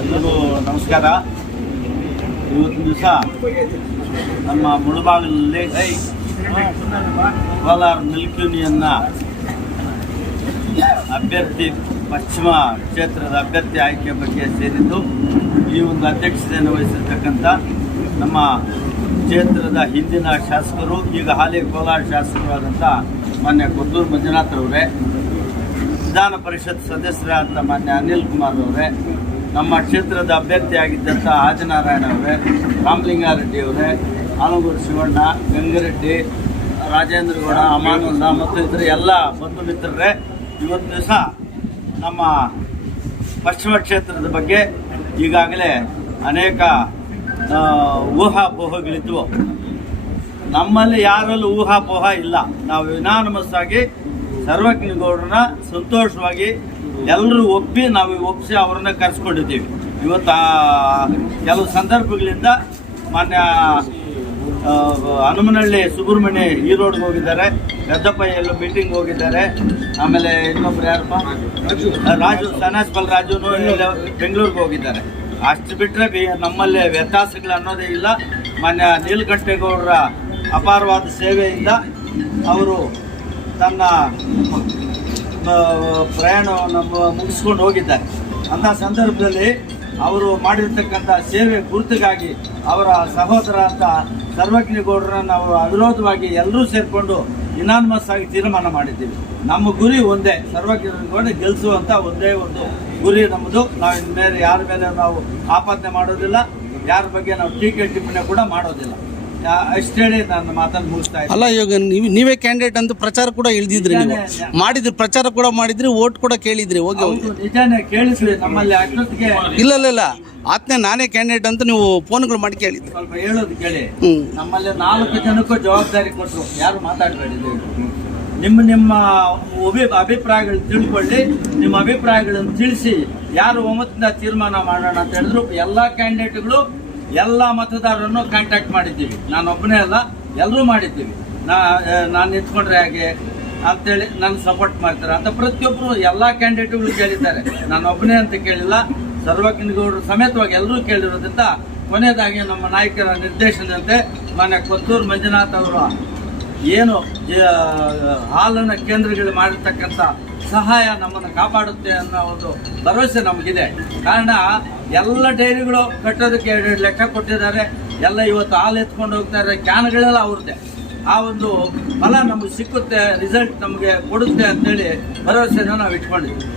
ಎಲ್ರಿಗೂ ನಮಸ್ಕಾರ. ಇವತ್ತಿನ ದಿವಸ ನಮ್ಮ ಮುಳಬಾಗಿಲಲ್ಲಿ ಕೋಲಾರ ಮಿಲ್ಕ್ ಯೂನಿಯನ್ನ ಅಭ್ಯರ್ಥಿ, ಪಶ್ಚಿಮ ಕ್ಷೇತ್ರದ ಅಭ್ಯರ್ಥಿ ಆಯ್ಕೆ ಬಗ್ಗೆ ಸೇರಿದ್ದು, ಈ ಒಂದು ಅಧ್ಯಕ್ಷತೆಯನ್ನು ವಹಿಸಿರ್ತಕ್ಕಂಥ ನಮ್ಮ ಕ್ಷೇತ್ರದ ಹಿಂದಿನ ಶಾಸಕರು, ಈಗ ಹಾಲಿ ಕೋಲಾರ ಶಾಸಕರು ಆದಂಥ ಮಾನ್ಯ ಕೊತ್ತೂರು ಮಂಜುನಾಥ್ರವರೇ ವಿಧಾನ ಪರಿಷತ್ ಸದಸ್ಯರಾದಂಥ ಮಾನ್ಯ ಅನಿಲ್ ಕುಮಾರ್ ಅವರೇ, ನಮ್ಮ ಕ್ಷೇತ್ರದ ಅಭ್ಯರ್ಥಿಯಾಗಿದ್ದಂಥ ಆಜನಾರಾಯಣ ಅವರೇ, ರಾಮಲಿಂಗಾರೆಡ್ಡಿ ಅವರೇ ಆನಗೂರು ಶಿವಣ್ಣ, ಗಂಗರೆಡ್ಡಿ ರಾಜೇಂದ್ರಗೌಡ ಅಮಾನಂದ ಮತ್ತು ಇತರ ಎಲ್ಲ ಬಂಧು ಮಿತ್ರರೇ, ಇವತ್ತು ದಿವಸ ನಮ್ಮ ಪಶ್ಚಿಮ ಕ್ಷೇತ್ರದ ಬಗ್ಗೆ ಈಗಾಗಲೇ ಅನೇಕ ಊಹಾಪೋಹಗಳಿದ್ವು. ನಮ್ಮಲ್ಲಿ ಯಾರಲ್ಲೂ ಊಹಾಪೋಹ ಇಲ್ಲ. ನಾವು ಯುನಾನಮಸ್ ಆಗಿ ಸರ್ವಜ್ಞಗೌಡರನ್ನ ಸಂತೋಷವಾಗಿ ಎಲ್ಲರೂ ಒಪ್ಪಿ ನಾವು ಒಪ್ಪಿಸಿ ಅವರನ್ನ ಕರೆಸ್ಕೊಂಡಿದ್ದೀವಿ. ಇವತ್ತು ಕೆಲವು ಸಂದರ್ಭಗಳಿಂದ ಮಾನ್ಯ ಹನುಮನಹಳ್ಳಿ ಸುಬ್ರಹ್ಮಣ್ಯ ಈ ರೋಡ್ಗೆ ಹೋಗಿದ್ದಾರೆ, ಗದ್ದಪ್ಪ ಎಲ್ಲೋ ಮೀಟಿಂಗ್ ಹೋಗಿದ್ದಾರೆ, ಆಮೇಲೆ ಇನ್ನೊಬ್ರು ಯಾರಪ್ಪ? ರಾಜು, ಸನಾಸ್ಪಲ್ ರಾಜುನು ಬೆಂಗಳೂರಿಗೆ ಹೋಗಿದ್ದಾರೆ. ಅಷ್ಟು ಬಿಟ್ಟರೆ ಬಿ ನಮ್ಮಲ್ಲಿ ವ್ಯತ್ಯಾಸಗಳು ಅನ್ನೋದೇ ಇಲ್ಲ. ಮಾನ್ಯ, ನೀಲಕಂಠೇಗೌಡರ ಅಪಾರವಾದ ಸೇವೆಯಿಂದ ಅವರು ತನ್ನ ಪ್ರಯಾಣವನ್ನು ಮುಗಿಸ್ಕೊಂಡು ಹೋಗಿದ್ದಾರೆ. ಅಂಥ ಸಂದರ್ಭದಲ್ಲಿ ಅವರು ಮಾಡಿರ್ತಕ್ಕಂಥ ಸೇವೆ ಗುರುತಿಗಾಗಿ ಅವರ ಸಹೋದರ ಅಂತ ಸರ್ವಜ್ಞಗೌಡರನ್ನು ನಾವು ಅವಿರೋಧವಾಗಿ ಎಲ್ಲರೂ ಸೇರಿಕೊಂಡು ಇನಾನ್ಮಸ್ ಆಗಿ ತೀರ್ಮಾನ ಮಾಡಿದ್ದೀವಿ. ನಮ್ಮ ಗುರಿ ಒಂದೇ ಸರ್ವಜ್ಞಗೌಡ ಗೆಲ್ಲಿಸುವಂಥ ಒಂದೇ ಒಂದು ಗುರಿ ನಮ್ಮದು. ನಾವು ಇನ್ಮೇಲೆ ಮೇಲೆ ಯಾರ ಮೇಲೆ ನಾವು ಆಪಾದನೆ ಮಾಡೋದಿಲ್ಲ, ಯಾರ ಬಗ್ಗೆ ನಾವು ಟೀಕೆ ಟಿಪ್ಪಣಿ ಕೂಡ ಮಾಡೋದಿಲ್ಲ. ಅಷ್ಟ್ ಹೇಳಿ ನನ್ನ ಮಾತನ್ನು ಮುಗಿಸ್ತಾ ಇದ್ದೀನಿ. ಅಲ್ಲ ಇವಾಗ ನೀವು ನೀವೇ ಕ್ಯಾಂಡಿಡೇಟ್ ಅಂತ ಪ್ರಚಾರ ಕೂಡ ಇಳಿದಿದ್ರಿ ನೀವು. ಮಾಡಿದ್ರಿ ಪ್ರಚಾರ ಕೂಡ ಮಾಡಿದ್ರಿ ಓಟ್ ಕೂಡ ಕೇಳಿದ್ರಿ ಹೋಗಿ ಹೌದು ನಿಜಾನೇ ನಮ್ಮಲ್ಲಿ ಅಷ್ಟೊತ್ತಿಗೆ. ಇಲ್ಲ ಇಲ್ಲ ಇಲ್ಲ. ಆತ್ನೇ ನಾನೇ ಕ್ಯಾಂಡಿಡೇಟ್ ಅಂತ ನೀವು ಫೋನ್ಗಳು ಮಾಡಿ ಕೇಳಿದ್ರಿ. ಸ್ವಲ್ಪ ಹೇಳೋದು ಕೇಳಿ. ಹ್ಮ್. ನಮ್ಮಲ್ಲಿ ನಾಲ್ಕು ಜನಕ್ಕೂ ಜವಾಬ್ದಾರಿ ಕೊಟ್ಟರು ಯಾರು ಮಾತಾಡಬೇಡಿ ನಿಮ್ಮ ನಿಮ್ಮ ಅಭಿ ಅಭಿಪ್ರಾಯಗಳು ತಿಳ್ಕೊಳ್ಳಿ. ನಿಮ್ಮ ಅಭಿಪ್ರಾಯಗಳನ್ನು ತಿಳಿಸಿ ಯಾರು ಒಮ್ಮತದಿಂದ ತೀರ್ಮಾನ ಮಾಡೋಣ ಅಂತ ಹೇಳಿದ್ರು. ಎಲ್ಲ ಕ್ಯಾಂಡಿಡೇಟ್ಗಳು ಎಲ್ಲ ಮತದಾರರನ್ನು ಕಾಂಟ್ಯಾಕ್ಟ್ ಮಾಡಿದ್ದೀವಿ. ನಾನೊಬ್ಬನೇ ಅಲ್ಲ ಎಲ್ಲರೂ ಮಾಡಿದ್ದೀವಿ. ನಾ ನಾನು ನಿಂತ್ಕೊಂಡ್ರೆ ಹಾಗೆ ಅಂತೇಳಿ ನನ್ನ ಸಪೋರ್ಟ್ ಮಾಡ್ತಾರೆ. ಅಂತ ಪ್ರತಿಯೊಬ್ಬರು ಎಲ್ಲ ಕ್ಯಾಂಡಿಡೇಟ್ಗಳು ಕೇಳಿದ್ದಾರೆ. ನಾನು ಒಬ್ಬನೇ ಅಂತ ಕೇಳಿಲ್ಲ. ಸರ್ವಜ್ಞಗೌಡರು ಸಮೇತವಾಗಿ ಎಲ್ಲರೂ ಕೇಳಿರೋದ್ರಿಂದ ಕೊನೆಯದಾಗಿ ನಮ್ಮ ನಾಯಕರ ನಿರ್ದೇಶನದಂತೆ ಮಾನ್ಯ ಕೊತ್ತೂರು ಮಂಜುನಾಥ್ ಅವರು ಏನು ಹಾಲನ್ನು ಕೇಂದ್ರಗಳು ಮಾಡಿರ್ತಕ್ಕಂಥ ಸಹಾಯ ನಮ್ಮನ್ನು ಕಾಪಾಡುತ್ತೆ ಅನ್ನೋ ಒಂದು ಭರವಸೆ ನಮಗಿದೆ. ಕಾರಣ, ಎಲ್ಲ ಡೈರಿಗಳು ಕಟ್ಟೋದಕ್ಕೆ ಎರಡು ಲೆಕ್ಕ ಕೊಟ್ಟಿದ್ದಾರೆ. ಎಲ್ಲ ಇವತ್ತು ಹಾಲು ಎತ್ಕೊಂಡು ಹೋಗ್ತಾರೆ ಕ್ಯಾನ್ಗಳೆಲ್ಲ ಅವ್ರದ್ದೇ. ಆ ಒಂದು ಫಲ ನಮಗೆ ಸಿಕ್ಕುತ್ತೆ, ರಿಸಲ್ಟ್ ನಮಗೆ ಕೊಡುತ್ತೆ ಅಂತೇಳಿ ಭರವಸೆನ ನಾವು ಇಟ್ಕೊಂಡಿದ್ದೀವಿ.